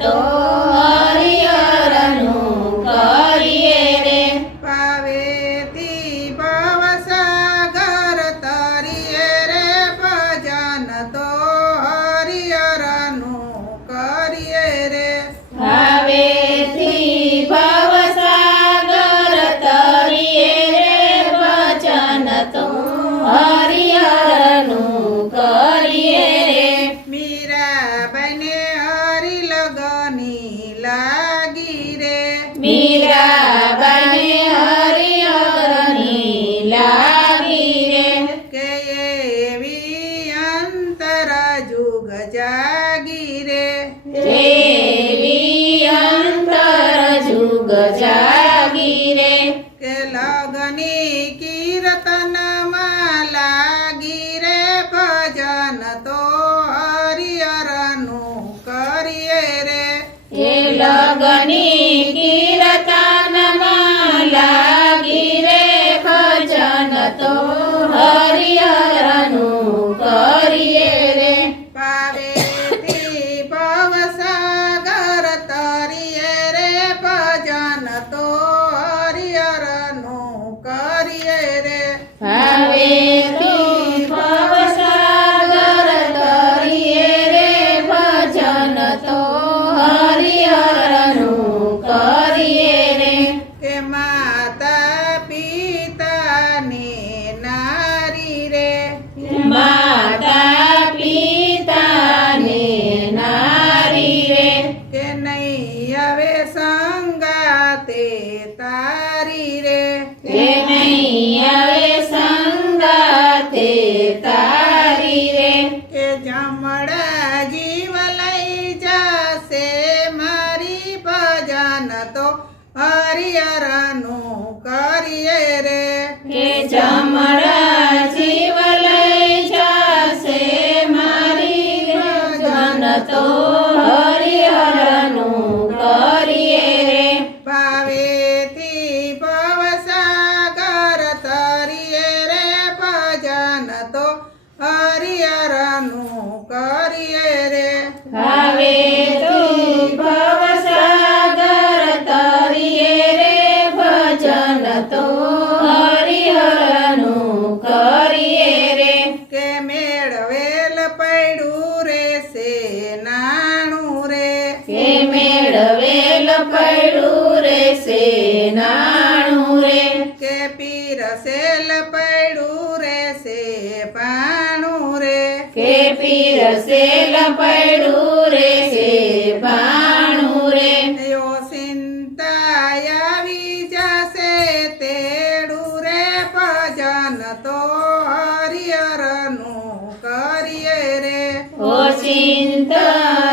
તો હરિહરનું કરીએ રે પાવેથી ભવસાગર તરીએ રે ભજન તો હરિહરનું કરીએ રે ભાવેથી ભવસાગર તરીએ રે ભજન તો હરિહરનું કરીએ રે મીરાબાઈને હરિ લગની લાગી રે મીરાબાઈને હરિહરની લાગી રે કે એવી અંતર જુગ જાગી રે દેવી અંતર જુગ જાગી રે કે લગની કીર્તનમાં લાગી રે ભજન તો હરિહરનું કરીએ રે એ લગની કીર્તનમાં લાગી રે ભજન તો હરિહરનું કરીએ રે પાવેથી ભવસાગર તરીએ રે ભજન તો હરિહરનું કરીએ રે ભાવેથી ભવસાગર તરીએ રે ભજન તો હરિહરનું કરીએ રે કે માતા પિતાની નારી રે માતા પિતાને નારી રે કે નહીં હવે સંગાતે તારી રે કે નહીં હવે સંગાતે તારી રે કે જમણા જીવ લઈ જશે મારી ભજન તો હરિહરનું કરીએ રે કે જમણા જીવ લઈ જશે મારી ભજન તો હરિહરનું કરીએ રે પાવેથી ભવસાગર તરીએ રે ભજન તો હરિહરનું કરીએ રે ભાવેથી ભવસાગર તરીએ રે ભજન તો હરિહરનું કરીએ રે કે મેળવેલ પડ્યું રેશે નાણું રે કે મેળવેલ પડ્યું રેશે નાણું રે કે પીરસેલ પડ્યું રેશે પાણું રે કે પીરસેલ પડ્યું રેશે ભાણું રે યો ચિંતા આવી જશે તેડું રે ભજન તો હરિહરનું કરીએ રે ઓ ચિંતા